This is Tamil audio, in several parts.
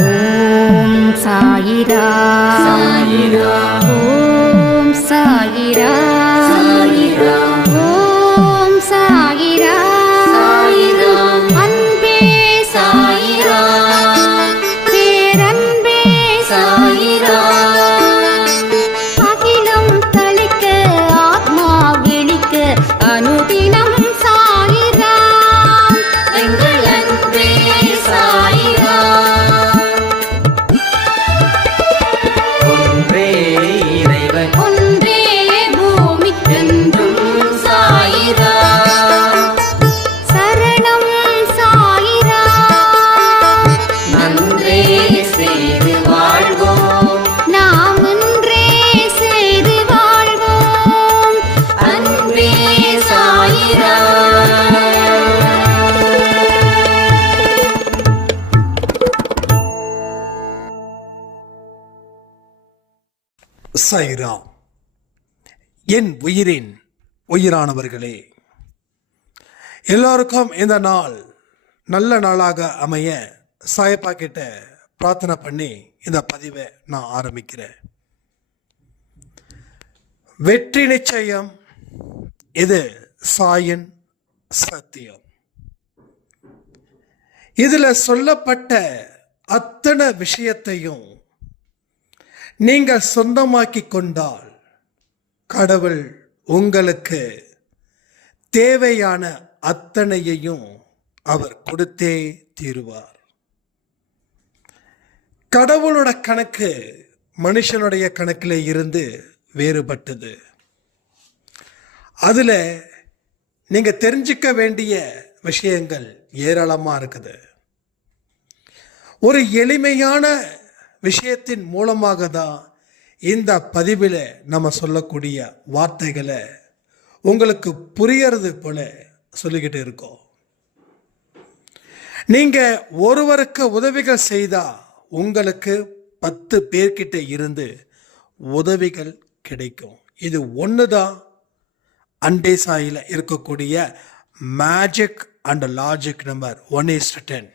ஓம் சாயிரா சாயிரா ஓம் சாயிரா சாயிரா ஓம் சாயிரா சாயிரா அன்பே சாயிரா பேரன்பே சாயிரா அகிலம் தளிக்க ஆத்மா விழிக்க அனுதினம் சாயிரா எங்கள் அன்பே சாயிரா ஒன்றே இறைவன் ஒன்றே பூமிக்கென்றும் சாயிரா சரணம் சாயிரா நன்றே செய்து வாழ்வோம் நாம் ஒன்றே செய்து வாழ்வோம் அன்பே சாயிரா. சாயிராம். என் உயிரின் உயிரானவர்களே, எல்லோருக்கும் இந்த நாள் நல்ல நாளாக அமைய சாயப்பா கிட்ட பிரார்த்தனை பண்ணி இந்த பதிவை நான் ஆரம்பிக்கிறேன். வெற்றி நிச்சயம், இது சாயின் சத்தியம். இதுல சொல்லப்பட்ட அத்தனை விஷயத்தையும் நீங்கள் சொந்தமாக்கி கொண்டால் கடவுள் உங்களுக்கு தேவையான அத்தனையையும் அவர் கொடுத்தே தீருவார். கடவுளோட கணக்கு மனுஷனுடைய கணக்கில் இருந்து வேறுபட்டது. அதில் நீங்கள் தெரிஞ்சுக்க வேண்டிய விஷயங்கள் ஏராளமாக இருக்குது. ஒரு எளிமையான விஷயத்தின் மூலமாக தான் இந்த பதிவில் நம்ம சொல்லக்கூடிய வார்த்தைகளை உங்களுக்கு புரியறது போல சொல்லிக்கிட்டு இருக்கோம். நீங்கள் ஒருவருக்கு உதவிகள் செய்தால் உங்களுக்கு 10 பேர்கிட்ட இருந்து உதவிகள் கிடைக்கும். இது ஒன்று தான் அண்டே சாயில இருக்கக்கூடிய மேஜிக் அண்ட் லாஜிக் நம்பர் 1:10.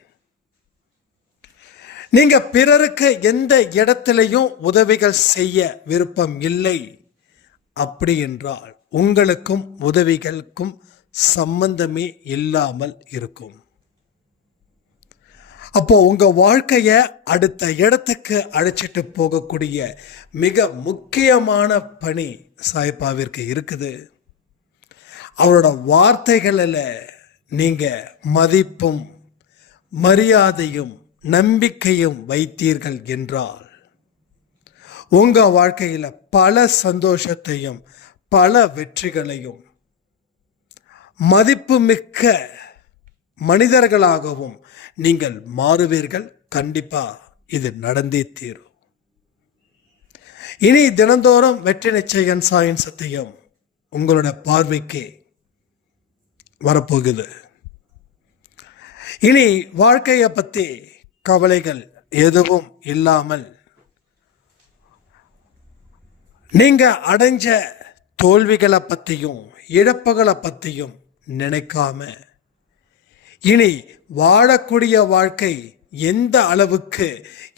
நீங்க பிறருக்கு எந்த இடத்திலையும் உதவிகள் செய்ய விருப்பம் இல்லை அப்படி என்றால் உங்களுக்கும் உதவிகளுக்கும் சம்பந்தமே இல்லாமல் இருக்கும். அப்போ உங்க வாழ்க்கைய அடுத்த இடத்துக்கு அழைச்சிட்டு போகக்கூடிய மிக முக்கியமான பணி சாய்பாவிற்கு இருக்குது. அவரோட வார்த்தைகளில் நீங்க மதிப்பும் மரியாதையும் நம்பிக்கையும் வைத்தீர்கள் என்றால் உங்க வாழ்க்கையில் பல சந்தோஷத்தையும் பல வெற்றிகளையும் மதிப்புமிக்க மனிதர்களாகவும் நீங்கள் மாறுவீர்கள். கண்டிப்பா இது நடந்தே தீரும். இனி தினந்தோறும் வெற்றி நிச்சயம் சாயின் சத்தியம் உங்களோட பார்வைக்கு வரப்போகுது. இனி வாழ்க்கையை பற்றி கவலைகள் எதுவும் இல்லாமல் நீங்க அடைஞ்ச தோல்விகளை பற்றியும் இழப்புகளை பற்றியும் நினைக்காம இனி வாழக்கூடிய வாழ்க்கை எந்த அளவுக்கு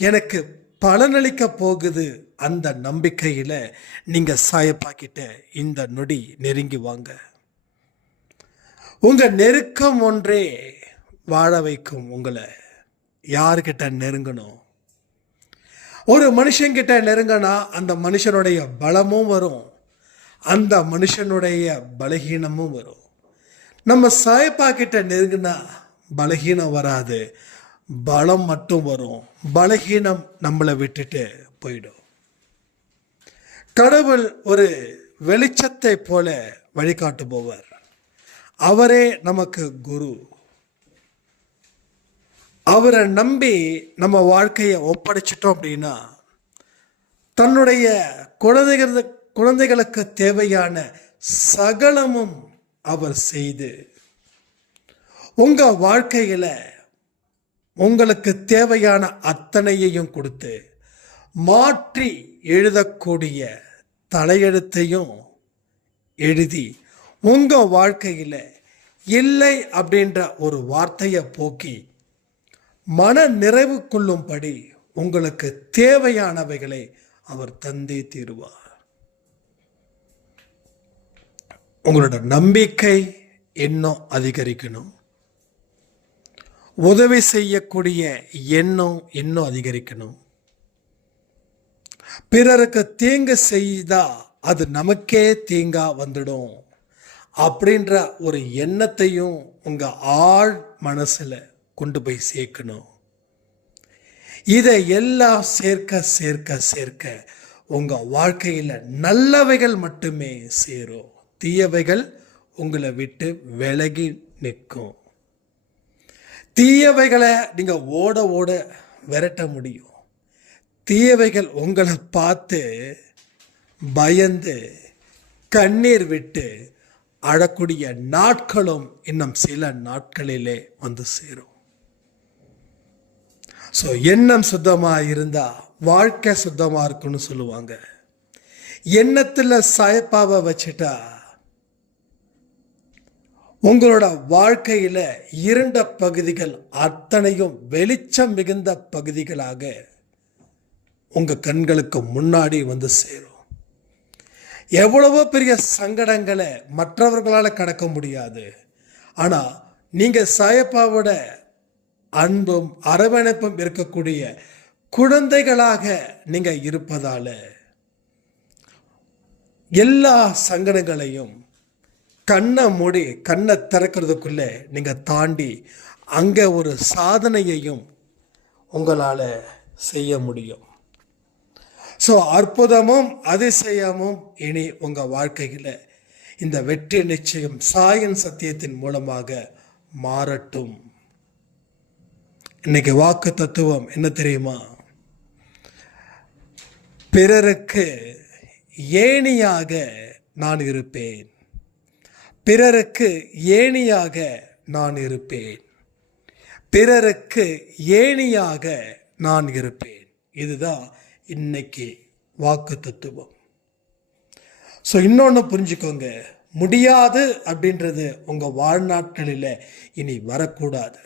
எனக்கு பலனளிக்க போகுது அந்த நம்பிக்கையில் நீங்க சாயப்பாக்கிட்ட இந்த நொடி நெருங்கி வாங்க. உங்க நெருக்கம் ஒன்றே வாழ வைக்கும். உங்களை யாருக்கிட்ட நெருங்கணும்? ஒரு மனுஷங்கிட்ட நெருங்கினா அந்த மனுஷனுடைய பலமும் வரும், அந்த மனுஷனுடைய பலகீனமும் வரும். நம்ம சாயப்பா கிட்ட நெருங்கினா பலகீனம் வராது, பலம் மட்டும் வரும். பலகீனம் நம்மளை விட்டுட்டு போயிடும். கடவுள் ஒரு வெளிச்சத்தை போல வழிகாட்டுபவர். அவரே நமக்கு குரு. அவரை நம்பி நம்ம வாழ்க்கையை ஒப்படைச்சிட்டோம் அப்படின்னா தன்னுடைய குழந்தைகளுக்கு தேவையான சகலமும் அவர் செய்து உங்க வாழ்க்கையில உங்களுக்கு தேவையான அத்தனையையும் கொடுத்து மாற்றி எழுதக்கூடிய தலையெழுத்தையும் எழுதி உங்க வாழ்க்கையில இல்லை அப்படின்ற ஒரு வார்த்தையை போக்கி மன நிறைவு கொள்ளும்படி உங்களுக்கு தேவையானவைகளை அவர் தந்தே தீருவார். உங்களோட நம்பிக்கை இன்னும் அதிகரிக்கணும். உதவி செய்யக்கூடிய எண்ணம் இன்னும் அதிகரிக்கணும். பிறருக்கு தீங்கு செய்தா அது நமக்கே தீங்கா வந்துடும் அப்படின்ற ஒரு எண்ணத்தையும் உங்க ஆழ் மனசுல கொண்டு போய் சேர்க்கணும். இதை எல்லாம் சேர்க்க சேர்க்க சேர்க்க உங்க வாழ்க்கையில நல்லவைகள் மட்டுமே சேரும். தீயவைகள் உங்களை விட்டு விலகி நிற்கும். தீயவைகளை நீங்க ஓட ஓட விரட்ட முடியும். தீயவைகள் உங்களை பார்த்து பயந்து கண்ணீர் விட்டு அழக்கூடிய நாட்களும் இன்னும் சில நாட்களிலே வந்து சேரும். ஸோ எண்ணம் சுத்தமாக இருந்தா வாழ்க்கை சுத்தமாக இருக்குன்னு சொல்லுவாங்க. எண்ணத்தில் சாயப்பாவை வச்சுட்டா உங்களோட வாழ்க்கையில இருண்ட பகுதிகள் அத்தனையும் வெளிச்சம் மிகுந்த பகுதிகளாக உங்க கண்களுக்கு முன்னாடி வந்து சேரும். எவ்வளவோ பெரிய சங்கடங்களை மற்றவர்களால் கடக்க முடியாது. ஆனா நீங்க சாயப்பாவோட அன்பும் அரவணைப்பும் இருக்கக்கூடிய குழந்தைகளாக நீங்க இருப்பதால எல்லா சங்கடங்களையும் கண்ணை மூடி கண்ணை திறக்கிறதுக்குள்ள நீங்க தாண்டி அங்க ஒரு சாதனையையும் உங்களால செய்ய முடியும். ஸோ அற்புதமும் அதிசயமும் இனி உங்க வாழ்க்கையில் இந்த வெற்றி நிச்சயம் சாயின் சத்தியத்தின் மூலமாக மாறட்டும். இன்னைக்கு வாக்கு தத்துவம் என்ன தெரியுமா? பிறருக்கு ஏணியாக நான் இருப்பேன். பிறருக்கு ஏணியாக நான் இருப்பேன். பிறருக்கு ஏணியாக நான் இருப்பேன். இதுதான் இன்னைக்கு வாக்கு தத்துவம். ஸோ இன்னொன்று புரிஞ்சுக்கோங்க, முடியாது அப்படின்றது உங்க வாழ்நாட்களில் இனி வரக்கூடாது.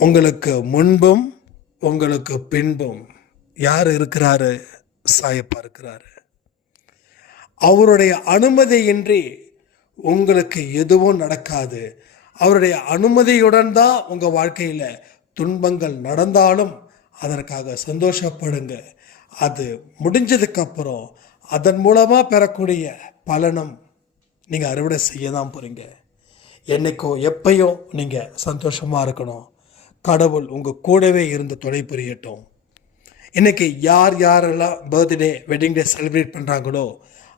உங்களுக்கு முன்பும் உங்களுக்கு பின்பும் யார் இருக்கிறாரு? சாயப்பா இருக்கிறாரு. அவருடைய அனுமதியின்றி உங்களுக்கு எதுவும் நடக்காது. அவருடைய அனுமதியுடன் தான் உங்க வாழ்க்கையில துன்பங்கள் நடந்தாலும் அதற்காக சந்தோஷப்படுங்க. அது முடிஞ்சதுக்கு அப்புறம் அதன் மூலமா பெறக்கூடிய பலனும் நீங்க அறுவடை செய்ய தான் போறீங்க. என்னைக்கோ எப்பயும் நீங்க சந்தோஷமா இருக்கணும். கடவுள் உங்க கூடவே இருந்து துணை புரியட்டும். இன்னைக்கு யார் யாரெல்லாம் பர்த்டே வெட்டிங் டே செலிப்ரேட் பண்றாங்களோ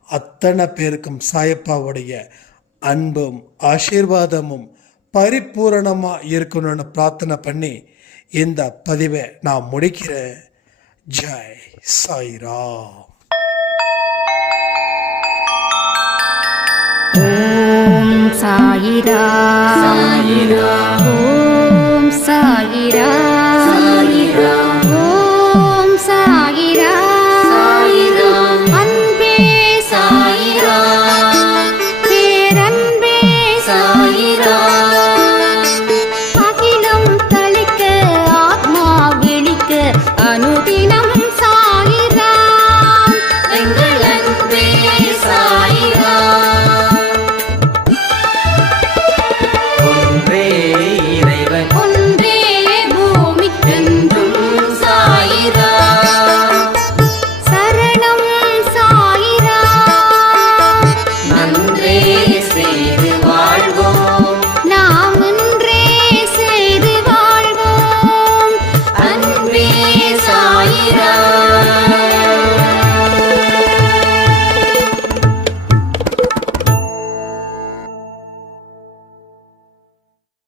அத்தனை பேருக்கும் சாயப்பாவுடைய அன்பும் ஆசீர்வாதமும் பரிபூரணமா இருக்கணும்னு பிரார்த்தனை பண்ணி இந்த பதிவை நான் முடிக்கிறேன். ஜெய் சாய்ராம். ஓம் சாயிரா. சாயிரா. ஓம் சாயிரா.